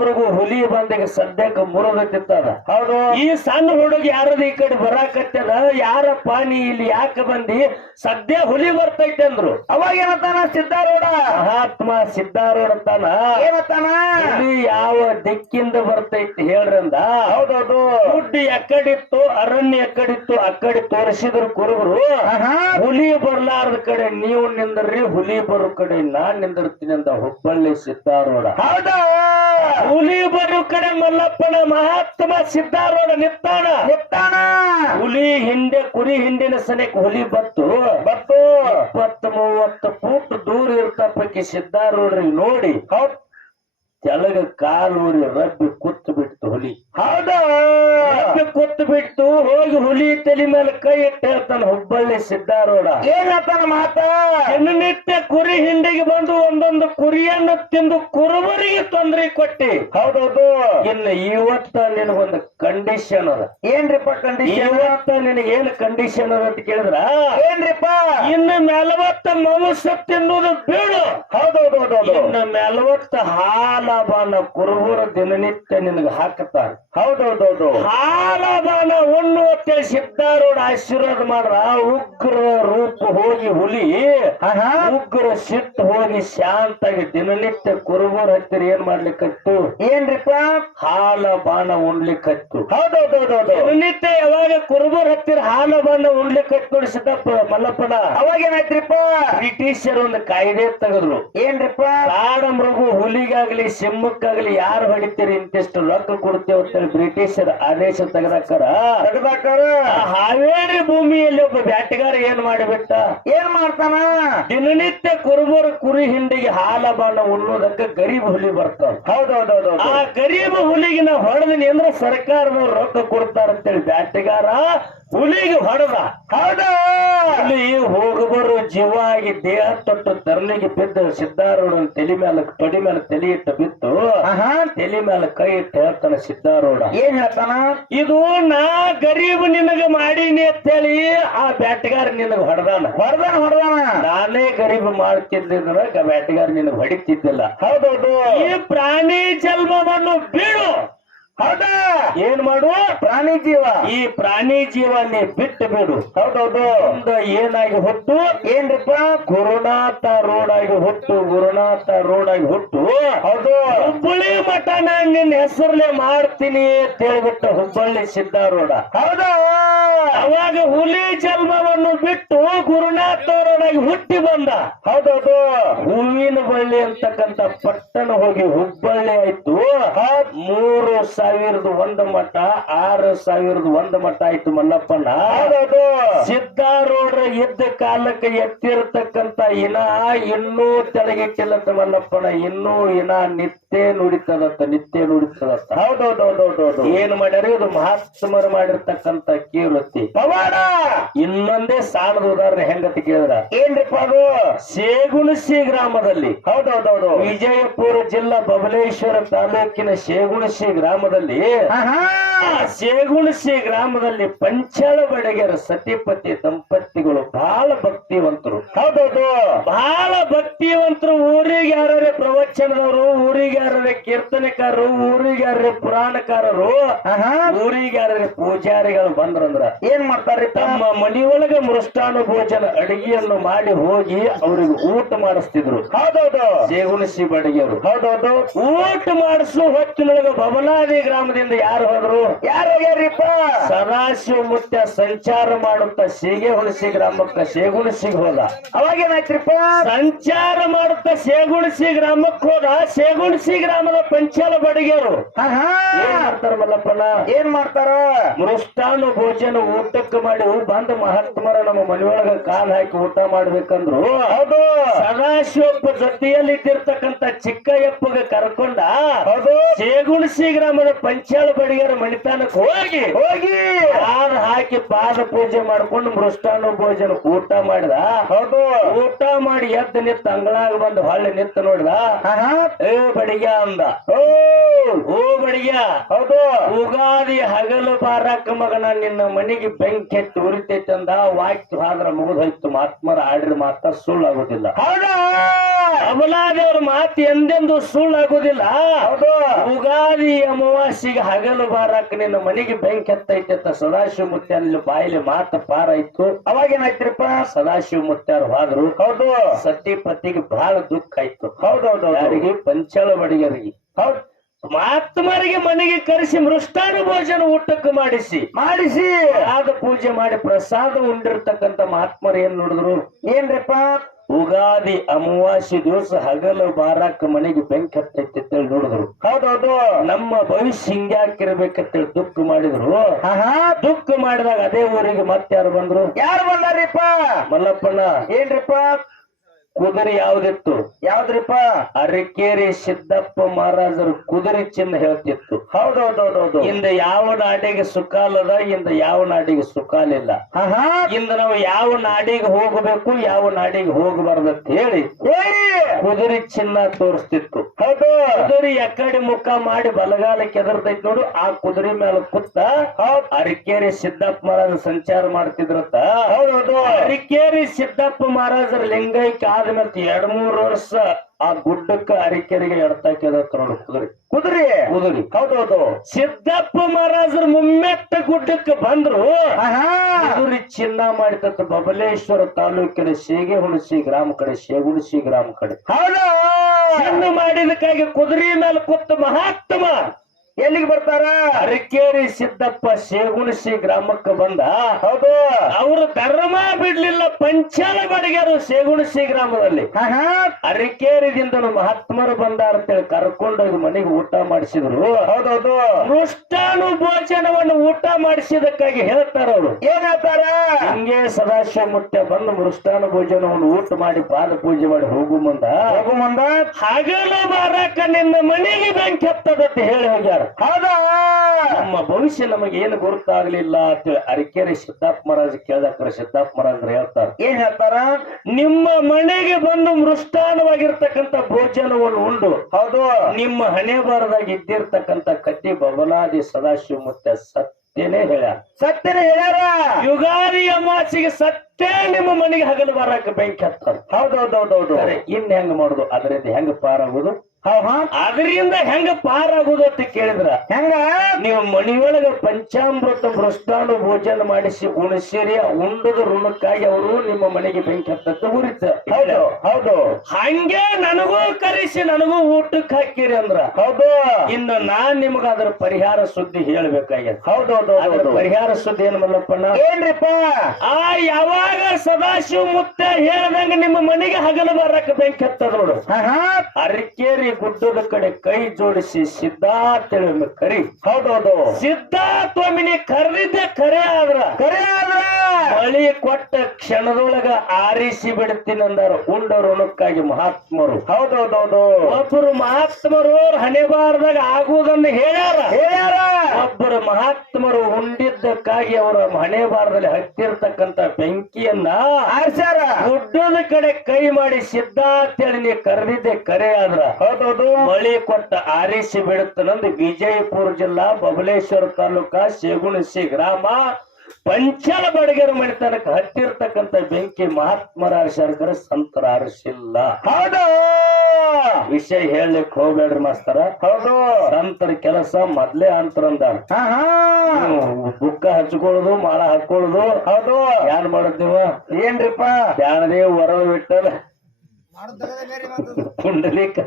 ಮೃಗ ಹುಲಿ ಬಂದಿಗೆ ಸದ್ಯಕ್ಕೆ ಮುರುಗತ್ತಿತ್ತದ ಹೌದು. ಈ ಸಣ್ಣ ಹುಡುಗ ಯಾರದ ಈ ಕಡೆ ಬರಾಕತ್ತದ? ಯಾರಪ್ಪ ನೀ ಇಲ್ಲಿ ಯಾಕೆ ಬಂದಿ? ಸದ್ಯ ಹುಲಿ ಬರ್ತೈತೆ ಅಂದ್ರು. ಅವಾಗ ಏನತಾನ? ಸಿದ್ಧಾರೂಢ. ಮಹಾತ್ಮ ಸಿದ್ಧಾರೂಢ ಅಂತಾನ? ಏನತಾನ? ಹುಲಿ ಯಾವ ದಿಕ್ಕಿಂದ ಬರ್ತೈತಿ ಹೇಳ್ರಂದ ಹೌದೌದು. ಗುಡ್ಡಿ ಎಕ್ಕಡಿತ್ತು ಅರಣ್ಯ ಎಕ್ಕಡಿತ್ತು ಅಕ್ಕಡಿ ತೋರಿಸಿದ್ರು ಕುರುಬರು. ಹುಲಿ ಬರ್ಲಾರ್ದ ಕಡೆ ನೀವು ನಿಂದ್ರಿ ಹುಲಿ ಬರೋ ಕಡೆ ನಾನ್ ನಿಂದಿರ್ತೀನಿ ಅಂತ ಹುಬ್ಬಳ್ಳಿ ಸಿದ್ಧಾರೂಢ. ಹೌದಾ. ಹುಲಿ ಬರು ಕಡೆ ಮಲ್ಲಪ್ಪನ ಮಹಾತ್ಮ ಸಿದ್ಧಾರೂಢ ನಿತ್ತಾಣ. ನಿತ್ತಾಣ. ಹುಲಿ ಹಿಂದೆ ಕುರಿ ಹಿಂದಿನ ಸನಕ್ಕೆ ಹುಲಿ ಬತ್ತು. ಬತ್ತು. ಇಪ್ಪತ್ತು ಮೂವತ್ತು ಫೂಟ್ ದೂರ ಇರ್ತ ಪೈಕಿ ಸಿದ್ಧಾರೂಢ್ರಿಗೆ ನೋಡಿ. ಹೌದ್. ತೆಳಗ ಕಾಲೂರಿ ರಬ್ಬಿ ಕುತ್ತು ಬಿಟ್ಟು ಹುಲಿ. ಹೌದಾ. ಕೊತ್ತು ಬಿಟ್ಟು ಬಿಡ್ತು ಹೋಗಿ ಹುಲಿ ತಲೆ ಮೇಲೆ ಕೈ ಇಟ್ಟು ಹೇಳ್ತಾನೆ ಹುಬ್ಬಳ್ಳಿ ಸಿದ್ದಾರೋಡ ಏನ್ ಹೇಳ್ತಾನ ಮಾತ? ದಿನನಿತ್ಯ ಕುರಿ ಹಿಂಡಿಗೆ ಬಂದು ಒಂದೊಂದು ಕುರಿಯನ್ನು ತಿಂದು ಕುರುಬರಿಗೆ ತೊಂದರೆ ಕೊಟ್ಟಿ. ಹೌದೌದು. ಇನ್ನು ಇವತ್ತ ನಿನಗೊಂದು ಕಂಡೀಷನ್ ಅದ. ಏನ್ರಿಪ್ಪ ಕಂಡೀಷನ್ ಇವತ್ತ ನಿನಗೆ ಏನ್ ಕಂಡೀಷನ್ ಅದ ಅಂತ ಕೇಳಿದ್ರ? ಏನ್ರಿಪ್ಪ? ಇನ್ನು ನಲವತ್ತ ಮನುಷ್ಯ ತಿನ್ನುವುದು ಬೀಳು. ಹೌದೌದೌದೌದು. ಇನ್ನು ಮೆಲವತ್ತ ಹಾಲಬಾನ ಕುರುಬರ ದಿನನಿತ್ಯ ನಿನಗೆ ಹಾಕುತ್ತಾರೆ. ಹೌದೌದೌದು. ಹಾಲಬಾನ ಉಣ್ಣುವಂತೆ ಸಿದ್ಧಾರೂಢ ಆಶೀರ್ವಾದ ಮಾಡ್ರ ಉಗ್ರ ರೂಪ ಹೋಗಿ ಹುಲಿ ಉಗ್ರ ಸಿಟ್ಟು ಹೋಗಿ ಶಾಂತಾಗಿ ದಿನನಿತ್ಯ ಕುರುಬರ ಹತ್ತಿರ ಏನ್ ಮಾಡ್ಲಿಕ್ಕತ್ತು? ಏನ್ರಿಪ್ಪ? ಹಾಲ ಬಾಣ ಉಣ್ಲಿಕ್ಕತ್ತು. ಹೌದೌದೌದೌದು. ದಿನನಿತ್ಯ ಯಾವಾಗ ಕುರುಬರ ಹತ್ತಿರ ಹಾಲ ಬಾಣ ಉಣ್ಲಿಕ್ಕತ್ತು ನೋಡಿ ಸಿದ್ದಪ್ಪ ಮಲ್ಲಪ್ಪನ? ಅವಾಗ ಏನಾಯ್ತ್ರಿಪ್ಪ ಬ್ರಿಟಿಷರು ಒಂದು ಕಾಯ್ದೆ ತೆಗೆದ್ರು. ಏನ್ರಿಪ್ಪ? ಕಾಡ ಮೃಗು ಹುಲಿಗಾಗ್ಲಿ ಸಿಂಹಕ್ಕಾಗ್ಲಿ ಯಾರು ಹೊಡಿತೀರಿ ಇಂತಿಷ್ಟು ರೊಕ್ಕ ಕೊಡ್ತೇವೆ ಅಂತೇಳಿ ಬ್ರಿಟಿಷರ ಆದೇಶ ತೆಗೆದಾಕರ ಹಾವೇರಿ ಭೂಮಿಯಲ್ಲಿ ಒಬ್ಬ ಬ್ಯಾಟಗಾರ ಏನ್ ಮಾಡಿಬಿಟ್ಟ? ಏನ್ ಮಾಡ್ತಾನ? ದಿನನಿತ್ಯ ಕುರುಬರು ಕುರಿ ಹಿಂಡಿಗೆ ಹಾಲ ಬಾಣ ಉಣ್ಣೋದಕ್ಕೆ ಗರೀಬ್ ಹುಲಿ ಬರ್ತಾವ. ಹೌದೌದೌದು. ಆ ಗರೀಬ್ ಹುಲಿಗಿನ ಹೊಡೆದಿನಿ ಅಂದ್ರೆ ಸರ್ಕಾರದವ್ರು ರೊಕ್ಕ ಕೊಡ್ತಾರಂತೇಳಿ ಬ್ಯಾಟಗಾರ ಹುಲಿಗೆ ಹೊಡೆದ. ಹೌದಾ ಹುಲಿ ಹೋಗಬರು ಜೀವ ಆಗಿ ದೇಹ ತೊಟ್ಟು ತರಲಿಗೆ ಬಿದ್ದ ಸಿದ್ಧಾರೂಢನ ತಲೆ ಮೇಲೆ ತೊಡಿ ಮೇಲೆ ತಲೆ ಇಟ್ಟು ಬಿತ್ತು. ತಲೆ ಮೇಲೆ ಕೈ ಇಟ್ಟು ಹೇಳ್ತಾನೆ ಸಿದ್ಧಾರೂಢ ಏನ್ ಹೇಳ್ತಾನ? ಇದು ನಾ ಗರೀಬ್ ನಿನಗ ಮಾಡೀನಿ ಅಂತೇಳಿ ಆ ಬ್ಯಾಟಗಾರ ನಿನಗ ಹೊಡೆದಾನ. ಹೊಡೆದಾನ ಹೊಡೆದಾನ? ನಾನೇ ಗರೀಬ್ ಮಾಡ್ತಿದ್ದಿದ್ರ ಬ್ಯಾಟಗಾರ ನಿನಗ ಹೊಡಿತಿದ್ದಿಲ್ಲ. ಹೌದೌದು. ಈ ಪ್ರಾಣಿ ಜನ್ಮವನ್ನು ಬಿಡು. ಹೌದಾ. ಏನ್ ಮಾಡು? ಪ್ರಾಣಿ ಜೀವ. ಈ ಪ್ರಾಣಿ ಜೀವ ನೀ ಬಿಟ್ಟು ಬಿಡು. ಹೌದೌದು ಒಂದು ಏನಾಗಿ ಹುಟ್ಟು? ಏನ್ರಿಪ್ಪ? ಗುರುನಾಥ ರೋಡ್ ಆಗಿ ಹುಟ್ಟು ಗುರುನಾಥ ರೋಡ್ ಆಗಿ ಹುಟ್ಟು. ಹೌದು. ಹುಬ್ಬಳ್ಳಿ ಮಠನ ನಿನ್ನ ಹೆಸರ್ಲೆ ಮಾಡ್ತೀನಿ ಅಂತ ಹೇಳ್ಬಿಟ್ಟು ಹುಬ್ಬಳ್ಳಿ ಸಿದ್ದಾರೋಡ ಹೌದ. ಅವಾಗ ಹುಲಿ ಜನ್ಮವನ್ನು ಬಿಟ್ಟು ಗುರುನಾಥ ರೋಡ್ ಆಗಿ ಹುಟ್ಟಿ ಬಂದ. ಹೌದೌದು ಹೂವಿನ ಬಳ್ಳಿ ಅಂತಕ್ಕಂತ ಪಟ್ಟಣ ಹೋಗಿ ಹುಬ್ಬಳ್ಳಿ ಆಯ್ತು. ಮೂರು ಸಾವಿರದ ಒಂದು ಮಟ್ಟ ಆರು ಸಾವಿರದ ಒಂದು ಮಟ್ಟ ಆಯ್ತು ಮಲ್ಲಪ್ಪಣ್ಣ. ಹೌದೌದು. ಸಿದ್ಧಾರೂಢ ಇದ್ದ ಕಾಲಕ್ಕೆ ಎತ್ತಿರತಕ್ಕಂತ ಇನ ಇನ್ನೂ ತೆಳಗಿಟ್ಟಿಲ್ಲಂತ ಮಲ್ಲಪ್ಪಣ್ಣ. ಇನ್ನೂ ಇನ ನಿತ್ಯ ನುಡಿತದತ್ತ ನಿತ್ಯ ಹೌದು ಹೌದು ಹೌದು ಏನ್ ಮಾಡ್ಯಾರ ಇದು ಮಹಾತ್ಮರು ಮಾಡಿರ್ತಕ್ಕಂತ ಕೀರ್ತಿ. ಪವಾಡ! ಇನ್ನೊಂದೇ ಸಾಲದ ಉದಾಹರಣೆ ಹೆಂಗತಿ ಕೇಳಿದ್ರ? ಏನ್ರಿಪ್ಪ ಅದು? ಸೇಗುಣಸಿ ಗ್ರಾಮದಲ್ಲಿ. ಹೌದೌದೌದು ವಿಜಯಪುರ ಜಿಲ್ಲಾ ಬಬಲೇಶ್ವರ ತಾಲೂಕಿನ ಶೇಗುಣಸಿ ಗ್ರಾಮದಲ್ಲಿ ಸೇಗುಣಸಿ ಶೇಗುಣಸಿ ಗ್ರಾಮದಲ್ಲಿ ಪಂಚಾಳ ಬಡಗೆರ ಸತಿಪತಿ ದಂಪತಿಗಳು ಬಹಳ ಭಕ್ತಿವಂತರು. ಹೌದೌದು ಬಹಳ ಭಕ್ತಿವಂತರು ಊರಿಗೆ ಯಾರೇ ಪ್ರವಚನದವರು ಊರಿಗೆ ಯಾರೇ ಕೀರ್ತನೆಕಾರರು ಊರಿಗಾರರೇ ಪುರಾಣಕಾರರು ಆಹಾ. ಊರಿಗೆ ಪೂಜಾರಿಗಳು ಬಂದ್ರಂದ್ರ ಏನ್ ಮಾಡ್ತಾರ್ರಿ ತಮ್ಮ ಮನೆಯೊಳಗೆ ಮೃಷ್ಟಾನು ಭೋಜನ ಅಡಿಗೆಯನ್ನು ಮಾಡಿ ಹೋಗಿ ಅವ್ರಿಗೆ ಊಟ ಮಾಡಿಸ್ತಿದ್ರು. ಹೌದೌದು. ಸೇಗುಣಿಸಿ ಬಡಗೆಯರು. ಹೌದೌದು. ಊಟ ಮಾಡಿಸು ಹೊತ್ತಿನೊಳಗೆ ಬಬಲಾದಿ ಗ್ರಾಮದಿಂದ ಯಾರು ಹೋದ್ರು? ಯಾರು ಹೋಗ್ಯಾರಿಪ್ಪ? ಸದಾಶಿವ ಮುತ್ಯ ಸಂಚಾರ ಮಾಡುತ್ತ ಸೇಗೆ ಹುಣಸಿ ಗ್ರಾಮಕ್ಕ ಸೇಗುಣಸಿಗ್ ಹೋದ. ಅವಾಗೇನಾಯ್ತ್ರಿಪ್ಪ? ಸಂಚಾರ ಮಾಡುತ್ತ ಸೇಗುಣಸಿ ಗ್ರಾಮಕ್ಕೆ ಹೋದ ಶೇಗುಣಸಿ ಗ್ರಾಮದ ಪಂಚಾಲ ಬಡಿಗೆರು ಆಹಾ. ಏನ್ ಮಾಡ್ತಾರ ಮಲ್ಲಪ್ಪಣ್ಣ? ಏನ್ ಮಾಡ್ತಾರ? ಮೃಷ್ಟಾನು ಭೋಜನ ಊಟಕ್ಕೆ ಮಾಡಿ ಬಂದ ಮಹಾತ್ಮರ ನಮ್ಮ ಮನೆಯೊಳಗ ಕಾಲ್ ಹಾಕಿ ಊಟ ಮಾಡ್ಬೇಕಂದ್ರು. ಹೌದು. ಸದಾಶಿವಪ್ಪ ಜೊತೆಯಲ್ಲಿ ಇದ್ದಿರ್ತಕ್ಕಂತ ಚಿಕ್ಕಯ್ಯಪ್ಪಗೆ ಕರ್ಕೊಂಡ ಹೌದು. ಸೇಗುಣಸಿ ಗ್ರಾಮದ ಪಂಚಾಳ ಬಡಿಗೆಯರ ಮಣಿತಾನಕ್ಕೆ ಹೋಗಿ. ಹೋಗಿ. ಕಾಲ್ ಹಾಕಿ ಪಾದ ಪೂಜೆ ಮಾಡ್ಕೊಂಡು ಮೃಷ್ಟಾನು ಭೋಜನ ಊಟ ಮಾಡಿದ. ಹೌದು. ಊಟ ಮಾಡಿ ಎದ್ದು ನಿಂತ ಅಂಗಳಾಗ ಬಂದು ಹೊಳ್ಳಿ ನಿಂತ ನೋಡ್ದ. ಆಹಾ. ಏ ಬಡಿಗ ಅಂದ. ಓ ಬಡಿಗ. ಹೌದು. ಉಗಾದಿ ಹಗಲು ಬಾರಕ್ಕ ಮಗನ ನಿನ್ನ ಮನೆಗೆ ಬೆಂಕಿ ಎತ್ತಿ ಉರಿತೈತೆ ಅಂದ. ವಾಕ್ಯ ಆದ್ರ ಮುಗಿದೋಯ್ತು ಮಾತ್ಮರ ಆಡಿದ ಮಾತ ಸುಳ್ಳಾಗೋದಿಲ್ಲ. ಹೌದಾ. ಅಮಲಾದೇವ್ರ ಮಾತು ಎಂದೆಂದು ಸುಳ್ಳಾಗೋದಿಲ್ಲ. ಹೌದು. ಉಗಾದಿ ಅಮಾವಾಸ್ಯೆಗೆ ಹಗಲು ಬಾರಕ್ಕ ನಿನ್ನ ಮನೆಗೆ ಬೆಂಕಿ ಎತ್ತೈತೆ ಅಂತ ಸದಾಶಿವ ಮುತ್ಯ ಅಲ್ಲಿ ಬಾಯಿಲಿ ಮಾತು ಪಾರಾಯ್ತು ಅವಾಗೇನಾಯ್ತ್ರಿಪ್ಪ. ಸದಾಶಿವ ಮುತ್ಯಾರು ಹೋದ್ರು. ಹೌದು. ಸತಿ ಪತಿಗೆ ಬಹಳ ದುಃಖ ಆಯ್ತು. ಹೌದೌದು ಅವರಿಗೆ ಪಂಚಾಳ ಬಡಿಗರಿಗೆ ಹೌದು. ಮಹಾತ್ಮರಿಗೆ ಮನೆಗೆ ಕರೆಸಿ ಮೃಷ್ಟಾನ ಭೋಜನ ಊಟಕ್ಕೆ ಮಾಡಿಸಿ. ಮಾಡಿಸಿ. ಆದ ಪೂಜೆ ಮಾಡಿ ಪ್ರಸಾದ ಉಂಡಿರ್ತಕ್ಕಂತ ಮಹಾತ್ಮರು ಏನ್ ನೋಡಿದ್ರು? ಏನ್ರಪ್ಪ? ಉಗಾದಿ ಅಮಾವಾಸ್ಯ ದಿವಸ ಹಗಲು ಬಾರಾಕ ಮನೆಗೆ ಬೆಂಕಿ ಹತ್ತೈತಿ ಅಂತೇಳಿ ನೋಡಿದ್ರು. ಹೌದೌದು. ನಮ್ಮ ಭವಿಷ್ಯ ಹಿಂಗ್ಯಾಕಿರ್ಬೇಕಂತೇಳಿ ದುಃಖ ಮಾಡಿದ್ರು. ದುಃಖ ಮಾಡಿದಾಗ ಅದೇ ಊರಿಗೆ ಮತ್ತೆ ಯಾರು ಬಂದ್ರು? ಯಾರು ಬಂದಾರಿಪ್ಪ? ಮಲ್ಲಪ್ಪಣ್ಣ. ಏನ್ರಿಪ್ಪ? ಕುದುರೆ ಯಾವ್ದಿತ್ತು? ಯಾವ್ದ್ರಿಪ್ಪ? ಅರಕೇರಿ ಸಿದ್ದಪ್ಪ ಮಹಾರಾಜರು ಕುದುರೆ ಚಿನ್ನ ಹೇಳ್ತಿತ್ತು. ಹೌದೌದೌದೌದು ಇಂದ ಯಾವ ನಾಡಿಗೆ ಸುಖಾಲದ ಇಂದ ಯಾವ ನಾಡಿಗೆ ಸುಖಾಲಿಲ್ಲ ಇಂದ ನಾವು ಯಾವ ನಾಡಿಗೆ ಹೋಗಬೇಕು ಯಾವ ನಾಡಿಗೆ ಹೋಗಬಾರ್ದಂತ ಹೇಳಿ ಕುದುರೆ ಚಿನ್ನ ತೋರಿಸ್ತಿತ್ತು. ಕುದುರೆ ಎಕಡೆ ಮುಖ ಮಾಡಿ ಬಲಗಾಲ ಕೆದರ್ತೈತ್ ನೋಡು ಆ ಕುದುರೆ ಮೇಲೆ ಕುತ್ತ ಅರಿಕೇರಿ ಸಿದ್ದಪ್ಪ ಮಹಾರಾಜ ಸಂಚಾರ ಮಾಡ್ತಿದ್ರತ್ತ. ಹೌದೌದು ಅರಿಕೇರಿ ಸಿದ್ದಪ್ಪ ಮಹಾರಾಜರ ಲಿಂಗೈಕ್ಯ ಆದ್ಮೇಲೆ ಎರಡ್ ಮೂರ್ ವರ್ಷ ಆ ಗುಡ್ಡಕ್ಕ ಅರಿಕೆರೆಗೆ ಎಡ್ತಾಕಿದ ನೋಡು ಕುದುರೆ. ಕುದುರೆ? ಕುದುರೆ. ಹೌದೌದು. ಸಿದ್ದಪ್ಪ ಮಹಾರಾಜರ ಮುಮ್ಮೆಟ್ಟ ಗುಡ್ಡಕ್ಕೆ ಬಂದ್ರು. ಕುದುರೆ ಚಿನ್ನ ಮಾಡಿತತ್ತ ಬಬಲೇಶ್ವರ ತಾಲೂಕಿನ ಶೇಗೆ ಹುಣಸಿ ಗ್ರಾಮ ಕಡೆ ಸೇಗುಣಸಿ ಗ್ರಾಮ ಕಡೆ. ಹೌದು? ಚಿನ್ನ ಮಾಡಿದಕ್ಕಾಗಿ ಕುದುರೆ ಮೇಲೆ ಕೊತ್ತ ಮಹಾತ್ಮ. ಎಲ್ಲಿಗೆ ಬರ್ತಾರ? ಅರಕೇರಿ ಸಿದ್ದಪ್ಪ ಶೇಗುಣಸಿ ಗ್ರಾಮಕ್ಕೆ ಬಂದ. ಹೌದು. ಅವರು ಧರ್ಮ ಬಿಡ್ಲಿಲ್ಲ ಪಂಚಾಲ ಬಡಿಗೆರು ಶೇಗುಣಸಿ ಗ್ರಾಮದಲ್ಲಿ. ಆಹಾ ಅರಕೇರಿದಿಂದ ಮಹಾತ್ಮರು ಬಂದಾರ ಅಂತೇಳಿ ಕರ್ಕೊಂಡೋಗಿ ಮನೆಗೆ ಊಟ ಮಾಡಿಸಿದ್ರು. ಹೌದೌದು. ಮೃಷ್ಟಾನು ಭೋಜನವನ್ನು ಊಟ ಮಾಡಿಸಿದಕ್ಕಾಗಿ ಹೇಳ್ತಾರ ಅವರು. ಏನಾತಾರ ಹಂಗೆ ಸದಾಶಿವ ಮುಟ್ಟೆ ಬಂದು ಮೃಷ್ಟಾನು ಭೋಜನವನ್ನು ಊಟ ಮಾಡಿ ಪಾದ ಪೂಜೆ ಮಾಡಿ ಹೋಗು ಮುಂದ. ಹೋಗು ಮುಂದ. ಹಗಲು ಬಾರಕ ನಿನ್ನ ಮನೆಗೆ ಬೆಂಕಿ ಹತ್ತದಂತ ಹೇಳಿ ಹೋಗ್ಯಾರ. ನಮ್ಮ ಭವಿಷ್ಯ ನಮಗೆ ಏನು ಗೊತ್ತಾಗ್ಲಿಲ್ಲ ಅಂತೇಳಿ ಅರಕೆರೆ ಸಿದ್ದಾಪ್ ಮಹಾರಾಜ್ ಕೇಳ್ದಕ್ರ ಸಿದ್ದಾಪ್ ಮಹಾರಾಜ್ ಹೇಳ್ತಾರೆ. ಏನ್ ಹೇಳ್ತಾರ? ನಿಮ್ಮ ಮನೆಗೆ ಬಂದು ಮೃಷ್ಟಾನವಾಗಿರ್ತಕ್ಕಂತ ಭೋಜನವನ್ನು ಉಂಡು. ಹೌದು. ನಿಮ್ಮ ಹಣೆ ಬಾರದಾಗ ಇದ್ದಿರ್ತಕ್ಕಂಥ ಕತ್ತಿ ಬಬಲಾದಿ ಸದಾಶಿವ ಮತ್ತೆ ಸತ್ಯನೇ ಹೇಳ ಸತ್ಯನೇ ಹೇಳ್ಯಾರ. ಯುಗಾದಿ ಅಮಾಸಿಗೆ ಸತ್ಯ ನಿಮ್ಮ ಮನೆಗೆ ಹಗಲು ಬರಕ ಬೆಂಕಿ ಹತ್ತಾರ ಹೌದೌದೌದೌದು. ಇನ್ ಹೆಂಗ್ ಮಾಡುದು? ಅದರಿಂದ ಹೆಂಗ್ ಪಾರಾಗುದು? ಹೌ ಹಾ. ಅದರಿಂದ ಹೆಂಗ ಪಾರಾಗುದು ಅಂತ ಕೇಳಿದ್ರ? ಹೆಂಗ? ನೀವು ಮನಿಯೊಳಗ ಪಂಚಾಮೃತ ಭ್ರಷ್ಟಾನು ಭೋಜನ ಮಾಡಿಸಿ ಉಣಸಿರಿ ಉಂಡದ ಋಣಕ್ಕಾಗಿ ಅವರು ನಿಮ್ಮ ಮನೆಗೆ ಬೆಂಕಿ ಹತ್ತ ಉರಿತ ಹೌದು ಹೌದು. ಹಂಗೆ ನನಗೂ ಕರೆಸಿ ನನಗೂ ಊಟಕ್ಕೆ ಹಾಕಿರಿ ಅಂದ್ರ. ಹೌದು. ಇನ್ನು ನಾನ್ ನಿಮಗ ಅದ್ರ ಪರಿಹಾರ ಸುದ್ದಿ ಹೇಳ್ಬೇಕಾಗ್ಯದ. ಹೌದೌದು ಪರಿಹಾರ ಸುದ್ದಿ ಏನ್ ಮಲ್ಲಪ್ಪಣ್ಣ? ಏನ್ರಿಪ್ಪ? ಆ ಯಾವಾಗ ಸದಾಶಿವ ಮುತ್ತ ಹೇಳ್ದಂಗ ನಿಮ್ಮ ಮನೆಗೆ ಹಗಲು ಬರಕ್ಕೆ ಬೆಂಕಿ ಹತ್ತದ ನೋಡು. ಅರಕೇರಿ ಗುಡ್ಡದ ಕಡೆ ಕೈ ಜೋಡಿಸಿ ಸಿದ್ಧಾರ್ಥೇಳಿ ಒಮ್ಮೆ ಕರಿ. ಹೌದೌದು ಸಿದ್ಧಾರ್ಥ ಒಮ್ಮಿನಿ ಕರೆದಿದ್ದೆ ಕರೆ ಆದ್ರ. ಕರೆ ಆದ್ರ? ಬಳಿ ಕೊಟ್ಟ ಕ್ಷಣದೊಳಗ ಆರಿಸಿ ಬಿಡ್ತೀನಿ ಅಂದಾರ. ಉಂಡರು ಅಣಕ್ಕಾಗಿ ಮಹಾತ್ಮರು. ಹೌದೌದೌದು. ಒಬ್ಬರು ಮಹಾತ್ಮರು ಹಣೆಬಾರದಾಗ ಆಗುವುದನ್ನ ಹೇಳಾರ ಹೇಳ್ಯಾರ. ಹೇಳ್ಯಾರ. ಒಬ್ಬರು ಮಹಾತ್ಮರು ಉಂಡಿದ್ದಕ್ಕಾಗಿ ಅವರ ಹಣೆ ಬಾರದಲ್ಲಿ ಹತ್ತಿರ್ತಕ್ಕಂತ ಬೆಂಕಿಯನ್ನ ಆರ್ಸ್ಯಾರ. ಗುಡ್ಡದ ಕಡೆ ಕೈ ಮಾಡಿ ಸಿದ್ಧಾರ್ಥೇಳಿ ನೀ ಕರೆದಿದ್ದೆ ಕರೆ ಆದ್ರ. ಹೌದೌದು. ಬಳಿ ಕೊಟ್ಟ ಆರಿಸಿ ಬಿಡುತ್ತನಂದು ವಿಜಯಪುರ ಜಿಲ್ಲಾ ಬಬಲೇಶ್ವರ ತಾಲೂಕಾ ಸೇಗುಣಸಿ ಗ್ರಾಮ ಪಂಚಲ ಬಡಗರ ಮಣಿತನಕ ಹತ್ತಿರ್ತಕ್ಕಂಥ ಬೆಂಕಿ ಮಹಾತ್ಮರ ಶರ್ಕರ ಸಂತರ ಅರಸಿಲ್ಲ ಹೌದು. ವಿಷಯ ಹೇಳಲಿಕ್ಕೆ ಹೋಗ್ಬೇಡ್ರಿ ಮಾಸ್ತರ. ಹೌದು. ಸಂತರ ಕೆಲಸ ಮೊದ್ಲೇ ಅಂತರಂದ ಹಾ ಹಾ. ಬುಕ್ಕ ಹಚ್ಕೊಳ್ಳೋದು ಮಾಳ ಹಾಕೊಳ್ಳೋದು. ಹೌದು. ಯಾರು ಮಾಡುತ್ತೀವ ನೀವು? ಏನ್ರಿಪ್ಪ? ಯಾರದೇ ವರ ಬಿಟ್ಟಲ್ಲ ಪುಂಡಲಿಕ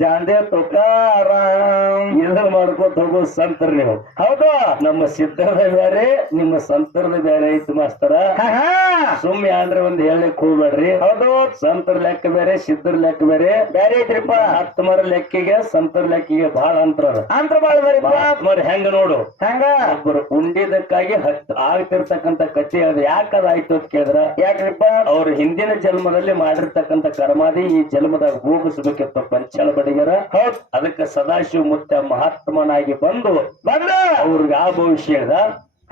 ಜಾಂಡೆ ತುಕಾರಾಮ್. ಇದನ್ನ ಮಾಡ್ಕೊತ ಹೋಗೋ ಸಂತರ ನೀವು. ಹೌದು? ನಮ್ಮ ಸಿದ್ಧರದ ಬೇರೆ ನಿಮ್ಮ ಸಂತರದ ಬೇರೆ ಐತಿ ಮಾಸ್ತರ. ಸುಮ್ಮನೆ ಅಂದ್ರೆ ಒಂದ್ ಹೇಳಕ್ ಹೋಗ್ಬೇಡ್ರಿ. ಹೌದು. ಸಂತರ ಲೆಕ್ಕ ಬೇರೆ ಸಿದ್ಧರ ಲೆಕ್ಕ ಬೇರೆ. ಬೇರೆ ಐತ್ರಿಪ್ಪ. ಮರ ಲೆಕ್ಕಿಗೆ ಸಂತರ ಲೆಕ್ಕಿಗೆ ಬಹಳ ಅಂತರ. ಅಂತರ ಬಹಳ ಬಾಳ ಮರ ಹೆಂಗ ನೋಡು? ಹೆಂಗ? ಒಬ್ಬರು ಉಂಡಿದಕ್ಕಾಗಿ ಹತ್ ಆಗ್ತಿರ್ತಕ್ಕಂತ ಕಥೆ ಅದು ಯಾಕದಾಯ್ತು ಅಂತ ಕೇಳಿದ್ರ? ಯಾಕ್ರಿಪ್ಪ? ಅವ್ರ ಹಿಂದಿನ ಜನ್ಮದಲ್ಲಿ ಮಾಡಿರ್ತಕ್ಕಂತ ಕರ್ಮಾದಿ ಈ ಜನ್ಮದಾಗ ಭೋಗಿಸ್ಬೇಕಿತ್ತು ಪಂಚಲ ಬಡಿಗರ ಅದಕ್ಕೆ ಸದಾಶಿವ ಮುತ್ತ ಮಹಾತ್ಮನಾಗಿ ಬಂದು ಬಂದ ಅವ್ರಿಗೆ ಆ ಭವಿಷ್ಯ ಹೇಳ್ದ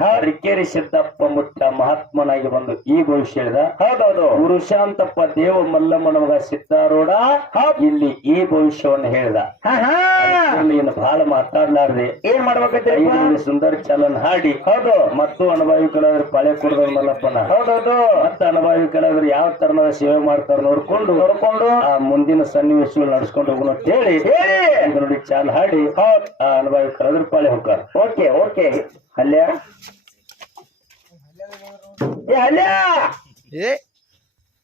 ಹರಿಕೇರಿ ಸಿದ್ದಪ್ಪ ಮುಟ್ಟ ಮಹಾತ್ಮನಾಗಿ ಬಂದು ಈ ಭವಿಷ್ಯ ಹೇಳಿದ ಹೌದೌದು. ಪುರುಷಾಂತಪ್ಪ ದೇವ ಮಲ್ಲಮ್ಮ ನಮಗ ಸಿದ್ದಾರೂಢ ಇಲ್ಲಿ ಈ ಭವಿಷ್ಯವನ್ನು ಹೇಳ್ದ. ಇನ್ನು ಬಹಳ ಮಾತಾಡ್ಲಾರ್ದೆ. ಏನ್ ಮಾಡ್ಬೇಕೈತ್ರಿಪ್ಪ? ಐದು ಸುಂದರ ಚಲನ್ ಹಾಡಿ. ಹೌದು. ಮತ್ತು ಅನುಭವಿ ಕಲಾವಿದ್ರು ಪಾಳೆ ಕುಡ್ದ ಮಲ್ಲಪ್ಪನ. ಹೌದೌದು. ಮತ್ತೆ ಅನುಭವಿ ಕಲಾವಿದ್ರು ಯಾವ ತರನದ ಸೇವೆ ಮಾಡ್ತಾರ ನೋಡ್ಕೊಂಡು ನೋಡ್ಕೊಂಡು. ಆ ಮುಂದಿನ ಸನ್ನಿವೇಶಗಳು ನಡ್ಸ್ಕೊಂಡು ಹೋಗೋಣ ಅಂತ ಹೇಳಿ. ನೋಡಿ ಚಾಲ್ ಹಾಡಿ. ಆ ಅನುಭವಿ ಕಲಾವಿದ್ರು ಪಾಳೆ ಹೋಗ್ತಾರೆ. Okay okay. ಅಲ್ಯ ಏ ಅಲ್ಯ ಏ